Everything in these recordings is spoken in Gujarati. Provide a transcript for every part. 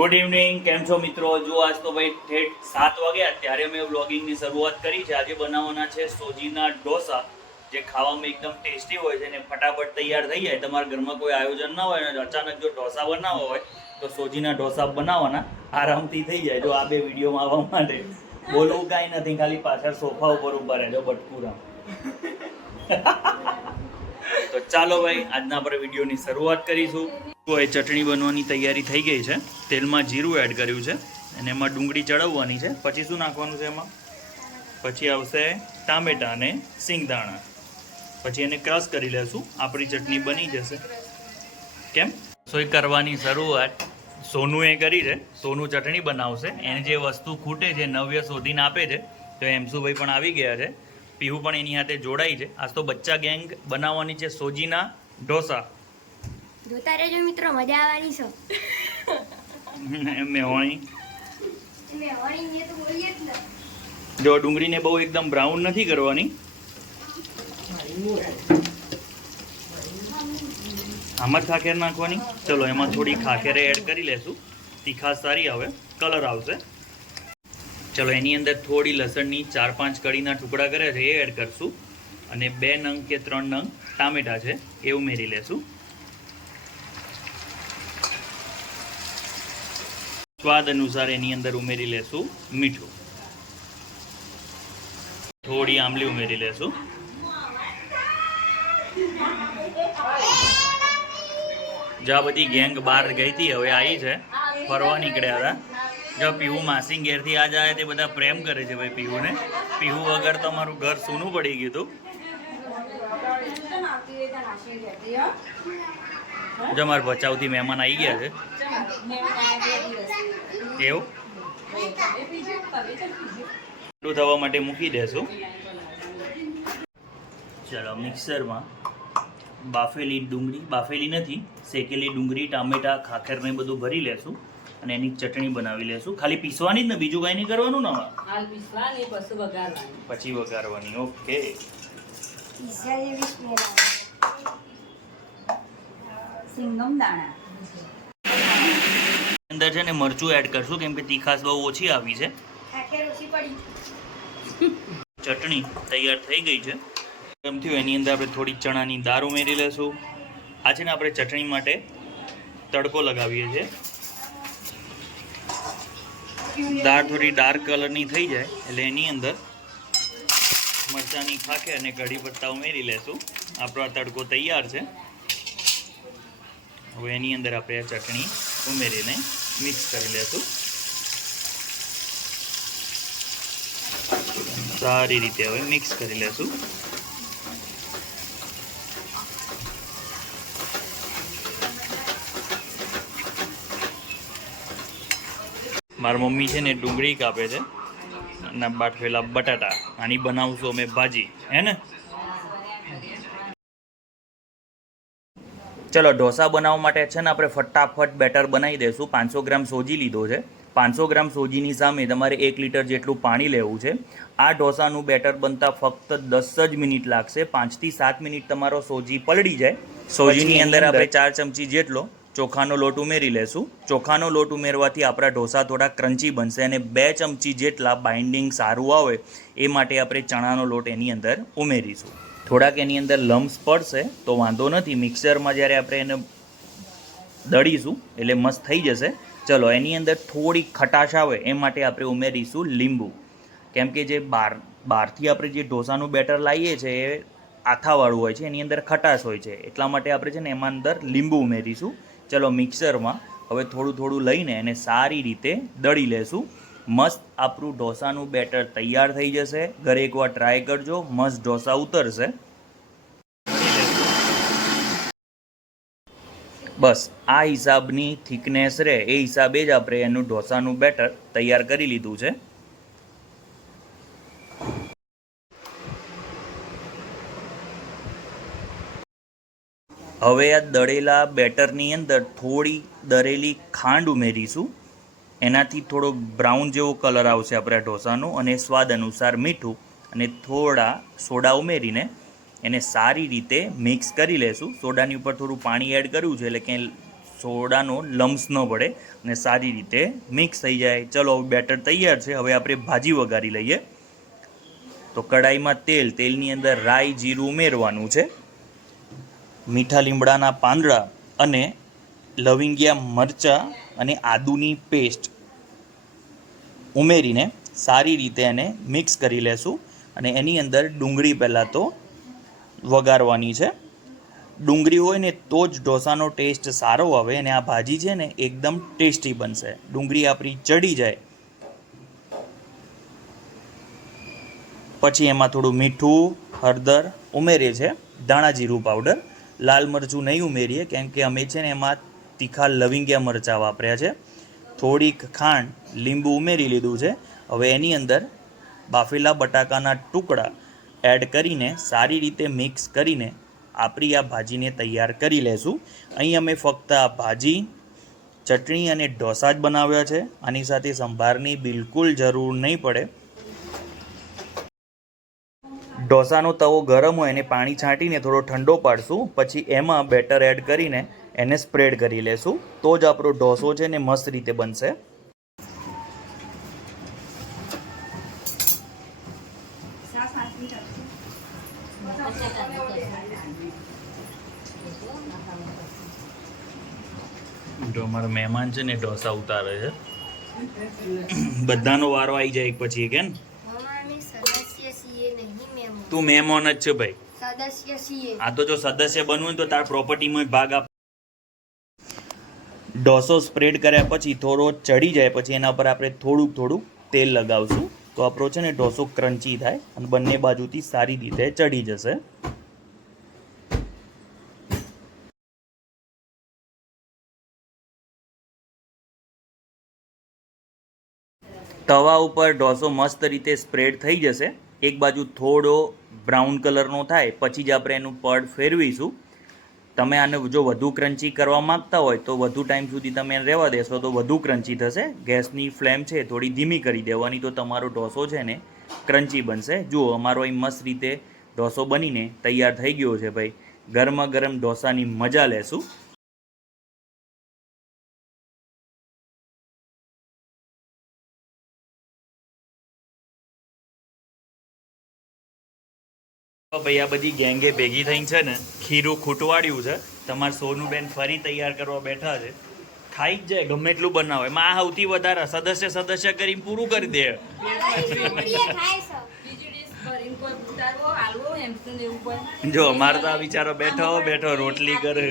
ગુડ ઇવનિંગ કેમ છો મિત્રો? જો આજ તો ભાઈ ઠેઠ સાત વાગ્યા ત્યારે મેં વ્લોગિંગની શરૂઆત કરી છે. આજે બનાવવાના છે સોજીના ઢોસા, જે ખાવામાં એકદમ ટેસ્ટી હોય છે અને ફટાફટ તૈયાર થઈ જાય. તમારા ઘરમાં કોઈ આયોજન ના હોય અને અચાનક જો ઢોસા બનાવવા હોય, તો સોજીના ઢોસા બનાવવાના આરામથી થઈ જાય. જો આ બે વિડીયોમાં આવવા માટે બોલવું કાંઈ નથી, ખાલી પાછળ સોફા ઉપર ઊભા રહેજો બટકુરા તો ચાલો ભાઈ, આજના આપણે વિડીયોની શરૂઆત કરીશું. તો એ ચટણી બનવાની તૈયારી થઈ ગઈ છે. તેલમાં જીરું એડ કર્યું છે અને એમાં ડુંગળી ચડવવાની છે. પછી શું નાખવાનું છે એમાં? પછી આવશે ટામેટાં અને સિંગદાણા. પછી એને ક્રશ કરી લેશું. આપણી ચટણી બની જશે. કેમ? સોય કરવાની શરૂઆત સોનુએ કરી છે. સોનું ચટણી બનાવશે. એને જે વસ્તુ ખૂટે છે, નવ્ય શોધીને આપે છે, તો એમસુભાઈ પણ આવી ગયા છે. પીહુ પણ એની હાથે જોડાઈ છે. આજ તો બચ્ચા ગેંગ બનાવવાની છે સોજીના ઢોસા. જોતા રહેજો મિત્રો મજા આવવાની છો. મેહોણી. જો ડુંગળીને બહુ એકદમ બ્રાઉન નથી કરવાની. આમાં જ ખાખેર નાખવાની. ચલો એમાં થોડી ખાખેરે એડ કરી લેશું. તીખા સારી આવે કલર આવશે. ચલો, એની અંદર થોડી લસણની ચાર પાંચ કળીના ટુકડા કર્યા છે, એ એડ કરશું. અને બે નંગ કે ત્રણ નંગ ટામેટા છે, એ ઉમેરી લેશું. સ્વાદ અનુસાર એની અંદર ઉમેરી લેશું મીઠું. થોડી આંબલી ઉમેરી લેશું. જ્યાં બધી ગેંગ બહાર ગઈ હતી, હવે આવી છે. ફરવા નીકળ્યા હતા. જો પીહુ માસી ઘેરથી આ જાય તે બધા પ્રેમ કરે છે ભાઈ પીહુને. પીહુ વગર તમારું ઘર સૂનું પડી ગયું હતું. જો મારા ભચાઉથી મહેમાન આવી ગયા છે. એવું? ઠંડુ થવા માટે મૂકી દેશું. ચલો, મિક્સરમાં બાફેલી ડુંગળી, બાફેલી નથી, શેકેલી ડુંગળી, ટામેટા, ખાખર ને બધું ભરી લેશું. અને એની ચટણી બનાવી લેશું. ખાલી પીસવાની જ ને બીજું કાંઈ નહીં કરવાનું ને હાલ પીસવાની પછી વઘારવાની. પછી વઘારવાની ઓકે. સિંગમ દાણા. અંદર છે ને મરચું એડ કરશું કેમ કે તીખાશ બહુ ઓછી આવી છે. ચટણી તૈયાર થઈ ગઈ છે. એમ થયું? એની અંદર આપણે થોડી ચણાની દાળ ઉમેરી લેશું. આ છે ને આપણે ચટણી માટે તડકો લગાવીએ છીએ. દાળ થોડી ડાર્ક કલરની થઈ જાય, એટલે એની અંદર મરચાંની ખાખે અને કઢી પત્તા ઉમેરી લેશું. આપણો તડકો તૈયાર છે. હવે એની અંદર આપણે આ ચટણી ઉમેરીને મિક્સ કરી લેશું. સારી રીતે હવે મિક્સ કરી લેશું. મારી મમ્મી છે ને ડુંગળી કાપે છે. અને બાટવેલા બટાટા. આની બનાવશું અમે ભાજી. હે ને? ચલો ઢોસા બનાવવા માટે છે ને આપણે ફટાફટ બેટર બનાવી દઈશું પાંચસો ગ્રામ સોજી લીધો છે. પાંચસો ગ્રામ સોજીની સામે તમારે એક લીટર જેટલું પાણી લેવું છે. આ ઢોસાનું બેટર બનતા ફક્ત દસ જ મિનિટ લાગશે. પાંચથી સાત મિનિટ તમારો સોજી પલળી જાય. સોજીની અંદર આપણે ચાર ચમચી જેટલો ચોખાનો લોટ ઉમેરી લેશું. ચોખાનો લોટ ઉમેરવાથી આપણા ઢોસા થોડા ક્રન્ચી બનશે અને બે ચમચી જેટલા બાઇન્ડિંગ સારું આવે એ માટે આપણે ચણાનો લોટ એની અંદર ઉમેરીશું. થોડાક એની અંદર લમ્સ પડશે તો વાંધો નથી. મિક્સરમાં જ્યારે આપણે એને દળીશું એટલે મસ્ત થઈ જશે. ચલો, એની અંદર થોડી ખટાશ આવે એ માટે આપણે ઉમેરીશું લીંબુ. કેમ કે જે બાર, બહારથી આપણે જે ઢોસાનું બેટર લાવીએ છીએ એ આથાવાળું હોય છે, એની અંદર ખટાશ હોય છે. એટલા માટે આપણે છે ને એમાં અંદર લીંબુ ઉમેરીશું. ચલો મિક્સરમાં હવે થોડું થોડું લઈને એને સારી રીતે દળી લેશું. મસ્ત આપણું ઢોસાનું બેટર તૈયાર થઈ જશે. ઘરે એકવાર ટ્રાય કરજો. મસ્ત ઢોસા ઉતરશે. બસ, આ હિસાબની થિકનેસ રહે. એ હિસાબે જ આપણે એનું ઢોસાનું બેટર તૈયાર કરી લીધું છે. હવે આ દળેલા બેટરની અંદર થોડી દરેલી ખાંડ ઉમેરીશું. એનાથી થોડો બ્રાઉન જેવો કલર આવશે આપણા ઢોસાનો અને સ્વાદ અનુસાર મીઠું અને થોડા સોડા ઉમેરીને એને સારી રીતે મિક્સ કરી લેશું. સોડાની ઉપર થોડું પાણી એડ કર્યું છે એટલે કે સોડાનો લમ્સ ન પડે અને સારી રીતે મિક્સ થઈ જાય. ચલો બેટર તૈયાર છે. હવે આપણે ભાજી વઘારી લઈએ. તો કડાઈમાં તેલ, તેલની અંદર રાઈ જીરું ઉમેરવાનું છે. મીઠા લીમડાના પાંદડા અને લવિંગિયા મરચાં અને આદુની પેસ્ટ ઉમેરીને સારી રીતે એને મિક્સ કરી લેશું અને એની અંદર ડુંગળી પહેલાં તો વગારવાની છે. ડુંગળી હોય ને તો જ ઢોસાનો ટેસ્ટ સારો આવે અને આ ભાજી છે ને એકદમ ટેસ્ટી બનશે. ડુંગળી આપણી ચડી જાય. પછી એમાં થોડું મીઠું, હળદર ઉમેરીએ છે. ધાણા જીરું પાવડર લાલ મરચું નહીં ઉમેરીએ, કેમ કે અમે છે ને એમાં તીખા લવિંગિયા મરચાં વાપર્યા છે. થોડીક ખાંડ લીંબુ ઉમેરી લીધું છે. હવે એની અંદર બાફેલા બટાકાના ટુકડા એડ કરીને સારી રીતે મિક્સ કરીને આપણી આ ભાજીને તૈયાર કરી લેશું. અહીં અમે ફક્ત આ ભાજી, ચટણી અને ઢોસા જ બનાવ્યા છે. આની સાથે સંભારની બિલકુલ જરૂર નહીં પડે. ઢોસાનો તવો ગરમ હોય એને પાણી છાંટીને થોડો ઠંડો પાડશું, પછી એમાં બેટર એડ કરીને એને સ્પ્રેડ કરી લેશું. તો જ આપણો ઢોસો છે ને મસ્ત રીતે બનશે. અમારો મહેમાન છે ને ઢોસા ઉતારે છે. બધાનો વારો આવી જાય એક પછી એક, હે ને મામા અમે સદસ્ય છીએ નહીં મેમો તું મહેમાન જ છે ભાઈ. સદસ્ય છીએ. આ તો જો સદસ્ય બનવું તો તાર પ્રોપર્ટીમાં ભાગ આપ. ડોસો સ્પ્રેડ કર્યા પછી થોડો ચડી જાય પછી એના પર આપણે થોડુંક થોડુંક તેલ લગાવશું. તો આપણો છે ને ઢોસો ક્રન્ચી થાય અને બંને બાજુથી સારી રીતે ચડી જશે. તવા ઉપર ઢોસો મસ્ત રીતે સ્પ્રેડ થઈ જશે. એક બાજુ થોડો બ્રાઉન કલરનો થાય, પછી જ આપણે એનું પડ ફેરવીશું. તમે આને જો વધુ ક્રન્ચી કરવા માંગતા હોય, તો વધુ ટાઈમ સુધી તમે એને રહેવા દેશો, તો વધુ ક્રન્ચી થશે. ગેસની ફ્લેમ છે થોડી ધીમી કરી દેવાની, તો તમારો ઢોસો છે ને ક્રન્ચી બનશે. જુઓ, અમારો અહીં મસ્ત રીતે ઢોસો બનીને તૈયાર થઈ ગયો છે ભાઈ. ગરમા ગરમ ઢોસાની મજા લેશું. ભાઈ આ બધી ગેંગે ભેગી થઈને છે ને ખીરું ખૂટવાડ્યું છે. તમારે સોનુબેન ફરી તૈયાર કરવા બેઠા છે. ખાઈ જ જાય ગમે એટલું બનાવે. એમાં આ સૌથી વધારે સદસ્ય સદસ્ય કરીને પૂરું કરી દે. જો અમારે તો આ વિચારો બેઠો બેઠો રોટલી કરે.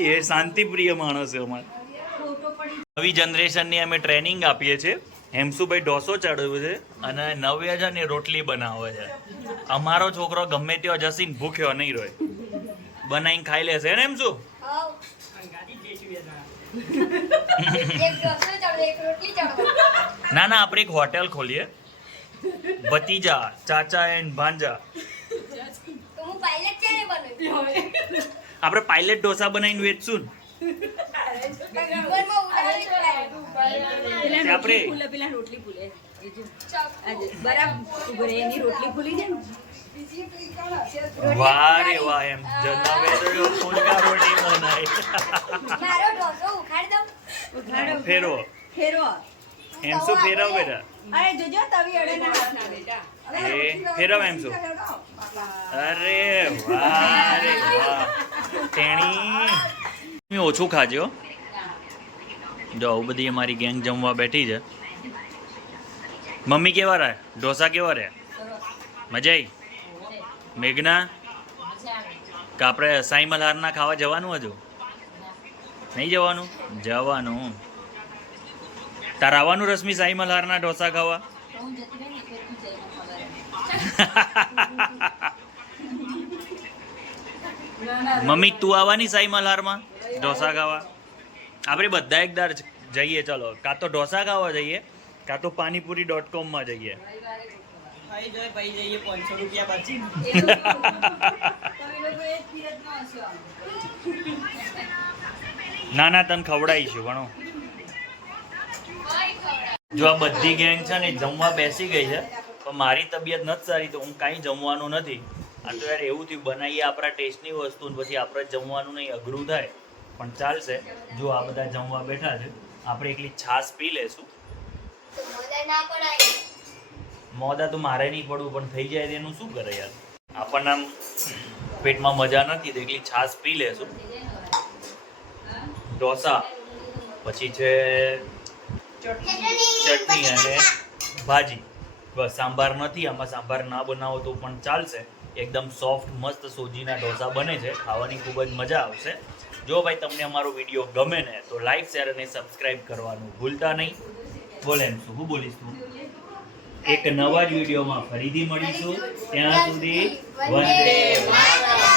એ શાંતિપ્રિય માણસ છે અમારે. નવી જનરેશનની અમે ટ્રેનિંગ આપીએ છીએ. હેમસુભાઈ ઢોસો ચડાવ્યું છે અને નવે છે ને રોટલી બનાવે છે. અમારો છોકરો ગમે ત્યાં જસીને ભૂખ્યો નહીં રહે બનાવીને ખાઈ લેશે ને હેમસુ? ના ના આપણે એક હોટેલ ખોલીએ. ભતીજા ચાચા એન્ડ ભાંજા. આપણે પાયલટ ઢોસા બનાવીને વેચશું ને. આપણે- પેલા રોટલી ફૂલે. એ જો. આજે બરાબર ઊભો એની રોટલી ફૂલી જાય ને? વાહ રે વાહ એમ જનાવે તો જો ફૂલકા રોટી બનાય મારો ઢોસો ઉખાડી દઉં. ઉઘાડો. ફેરો ફેરવો. હેમસુ ફેરવ બેટા? અરે જોજો તવી અડે ના. હાથ ના બેટા એ ફેરવ હેમસુ અરે વાહ રે વાહ. તેણી તમે ઓછું ખાજો. જો આવું બધી અમારી ગેંગ જમવા બેઠી છે. મમ્મી કેવા રહે ઢોસા કેવા રહે મજા મેઘના? કે આપણે સાઈ મલ્હારના ખાવા જવાનું હજુ? નહીં જવાનું? જવાનું. તાર આવવાનું રશ્મિ સાઈ મલ્હારના ઢોસા ખાવા? મમ્મી, તું આવવાની સાઈ મલ્હારમાં ઢોસા ખાવા? આપણે બધા એકદાર જઈએ ચલો. કાં તો ઢોસા ખાવા જઈએ કાં તો પાણીપુરી ડોટ કોમમાં જઈએ ના ના તને ખવડાવીશું ભણો. જો આ બધી ગેંગ છે ને જમવા બેસી ગઈ છે પણ મારી તબિયત નથી સારી તો હું કાંઈ જમવાનું નથી. આ તો યાર એવું થયું બનાવીએ આપણા ટેસ્ટની વસ્તુ પછી આપણે જમવાનું નહીં અઘરું થાય. પણ ચાલશે. જો આ બધા જમવા બેઠા છે આપણે એકલી છાશ પી લેશું. મોદા તો મારે નહીં પડવું પણ થઈ જાય તેનું શું કરે યાર? આપણને આમ પેટમાં મજા નથી તો એકલી છાશ પી લેશું. ઢોસા પછી છે ચટણી. અને ભાજી. બસ સાંભાર નથી આમાં સાંભાર ના બનાવો તો પણ ચાલશે. એકદમ સોફ્ટ મસ્ત સોજીના ઢોસા બને છે. ખાવાની ખૂબ જ મજા આવશે. જો ભાઈ તમને અમારો વીડિયો ગમે ને તો લાઈક શેર અને સબસ્ક્રાઇબ કરવાનું ભૂલતા નહીં. બોલે શું? હું બોલીશ એક નવા જ વિડીયોમાં ફરીથી મળીશું. ત્યાં સુધી વંદે માતરમ.